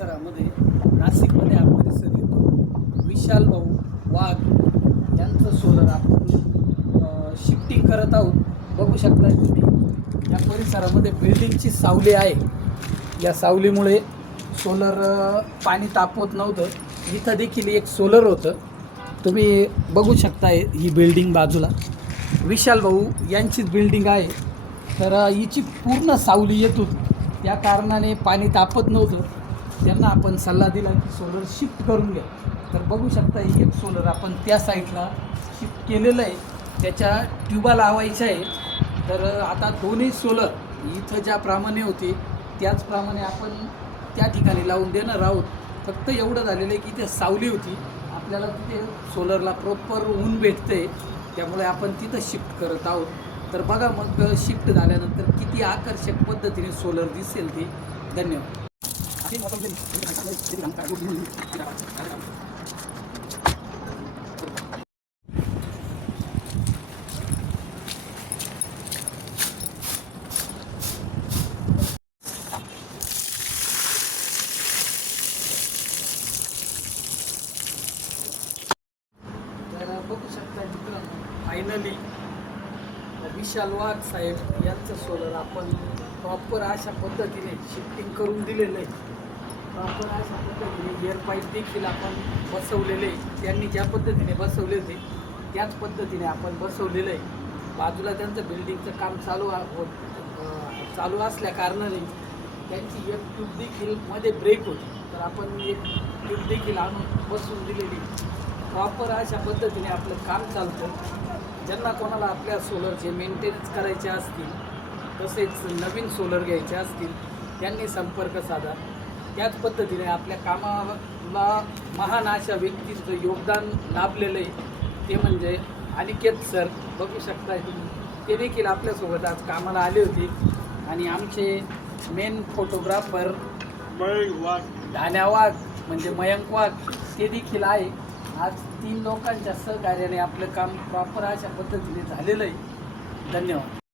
परिसरामध्ये नाशिकमध्ये हा परिसर येतो. विशाल भाऊ वाघ यांचं सोलर आपण शिफ्टिंग करत आहोत. बघू शकता तुम्ही या परिसरामध्ये बिल्डिंगची सावली आहे. या सावलीमुळे सोलर पाणी तापवत नव्हतं. इथं देखील एक सोलर होतं, तुम्ही बघू शकता. ही बिल्डिंग बाजूला विशाल भाऊ यांचीच बिल्डिंग आहे. तर हिची पूर्ण सावली येत होती, त्या कारणाने पाणी तापत नव्हतं. त्यांना आपण सल्ला दिला की सोलर शिफ्ट करून घ्या. तर बघू शकता एक सोलर आपण त्या साईडला शिफ्ट केलेलं आहे, त्याच्या ट्यूबा लावायच्या आहे. तर आता दोन्ही सोलर इथं ज्याप्रमाणे होते त्याचप्रमाणे आपण त्या ठिकाणी लावून देणार आहोत. फक्त एवढं झालेलं आहे की ते सावली होती, आपल्याला तिथे सोलरला प्रॉपर ऊन भेटते, त्यामुळे आपण तिथं शिफ्ट करत आहोत. तर बघा मग शिफ्ट झाल्यानंतर किती आकर्षक पद्धतीने सोलर दिसेल ते. धन्यवाद. तर बघू शकता मित्रांनो, फायनली विशाल वाघ साहेब यांचं सोलर आपण प्रॉपर अशा पद्धतीने शिफ्टिंग करून दिलेलं आहे. प्रॉपर अशा पद्धतीने एअर पाईप देखील आपण बसवलेले. त्यांनी ज्या पद्धतीने बसवले होते त्याच पद्धतीने आपण बसवलेलं आहे. बाजूला त्यांचं बिल्डिंगचं काम चालू असल्या कारणाने त्यांची एक ट्यूब देखील मध्ये ब्रेक होती, तर आपण एक ट्यूब देखील आणून बसवून दिलेली. प्रॉपर अशा पद्धतीने आपलं काम चालतं. ज्यांना कोणाला आपल्या सोलरचे मेंटेनन्स करायचे असतील, तसेच नवीन सोलर घ्यायचे असतील, त्यांनी संपर्क साधा. त्याच पद्धतीने आपल्या कामाला महान अशा व्यक्तीचं योगदान लाभलेलं आहे, ते म्हणजे अनिकेत सर. बघू शकता तुम्ही, ते देखील आपल्यासोबत आज कामाला आले होते. आणि आमचे मेन फोटोग्राफर धान्या वाघ म्हणजे मयंक वाघ ते देखील आहे. आज 3 लोकांच्या सहकार्याने आपलं काम प्रॉपर अशा पद्धतीने झालेलं आहे. धन्यवाद.